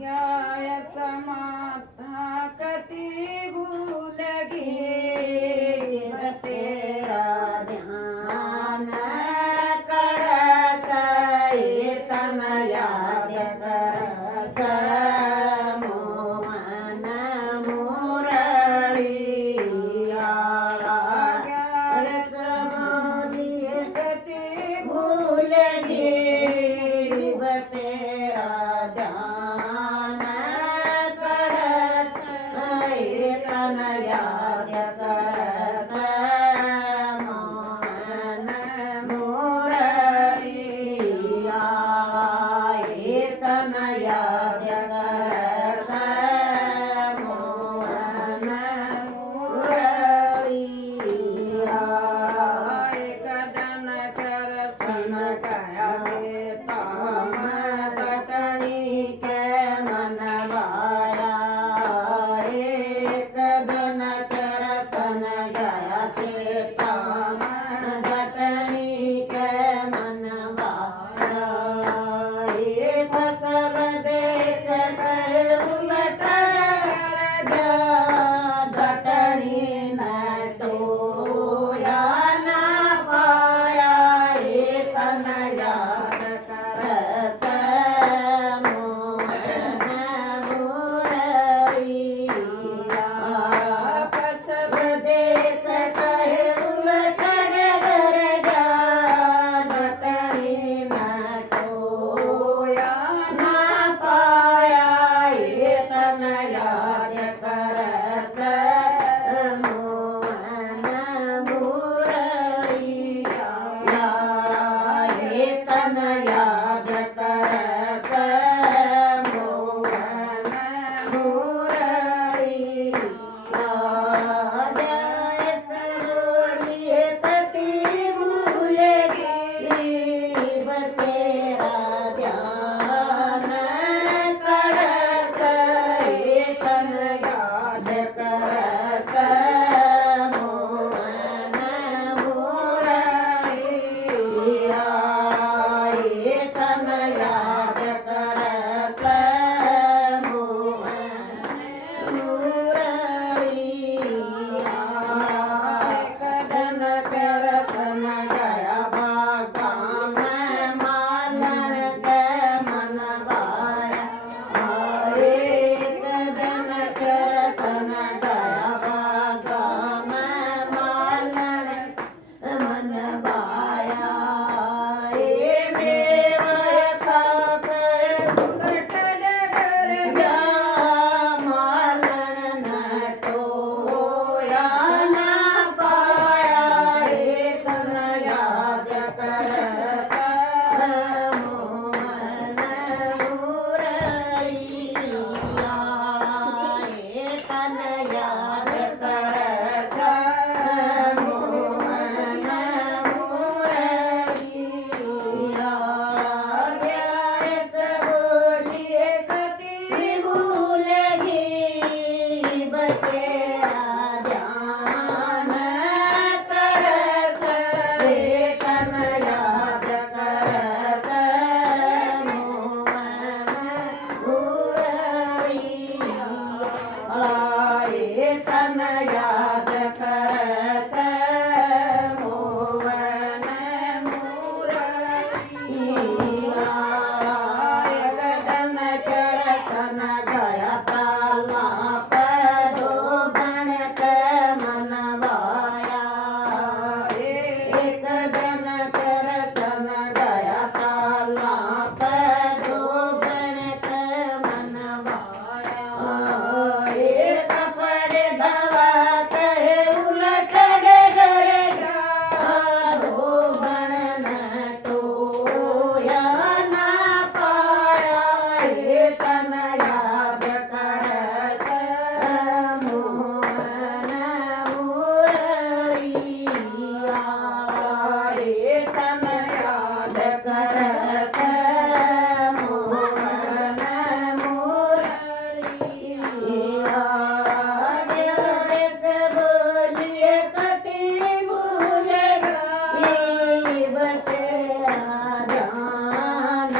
गाय समाथा कति भूल गे तेरा ध्यान करत तन याद करत मोहन मुरली गायत बोली कति भूल गे तेरा ध्यान करत तन याद करत मोहन मुरली तन याद करत मोहन मुरली कदन करसन गया ताम बटनी के मनवाया एक दिन करसन गया ताम बटनी के मनवाया फसल देख गए उलट गया बटनी न टोया ना पाया तन याद करत मोहन मुरलिया फसल देख कहे उलट गया बटनी न टोया ना पाया तन याद करत मोहन मुरलिया तन याद करत मोहन मुरलिया कति भूल गे तेरा ध्यान करत तन याद करत मोहन मुरलिया तन याद करत मोहन मुरलिया कदन करसन गया बागा में मालन के मनवाया कदन करसन गया बागा में मालन मनवाया मेवता के उलट गया मालन न टोया ना पाया तन याद करत मोहन मुरलिया तन याद करत मोहन मुरलिया गायत बोलिए कति भूल गे तेरा ध्यान करत तन याद करत मोहन मुरलिया तन याद करत मोहन मुरलिया कदम करसन गया ताला पदो बन के मनवाया एक दिन करसन गया ताला पदो बन के मनवाया कपड़े धवा कहे उलट गया दो बन न टोया ना पाया तन याद करत मोहन मुरलिया तन याद करत मोहन मुरलिया बोलिए कति भूल गे तेरा ध्यान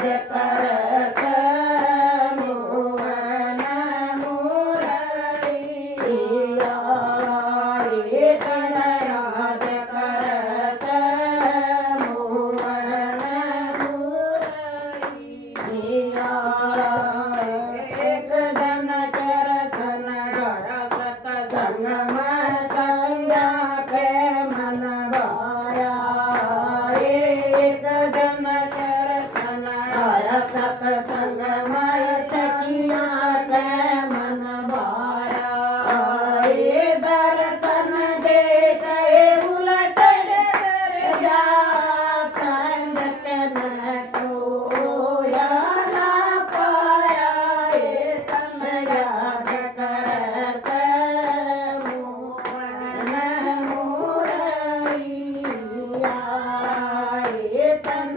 याद करत मोहन मुरली रे तन याद करत मोहन मुरली एक दन चरसन सत्संग संज्ञा के मन भाया एक दन चरसन सत्संग सखिया के मन भाया दर्शन देख उलट जा कंगट न टोया ना पाया तन याद करत मोहन मुरलिया तन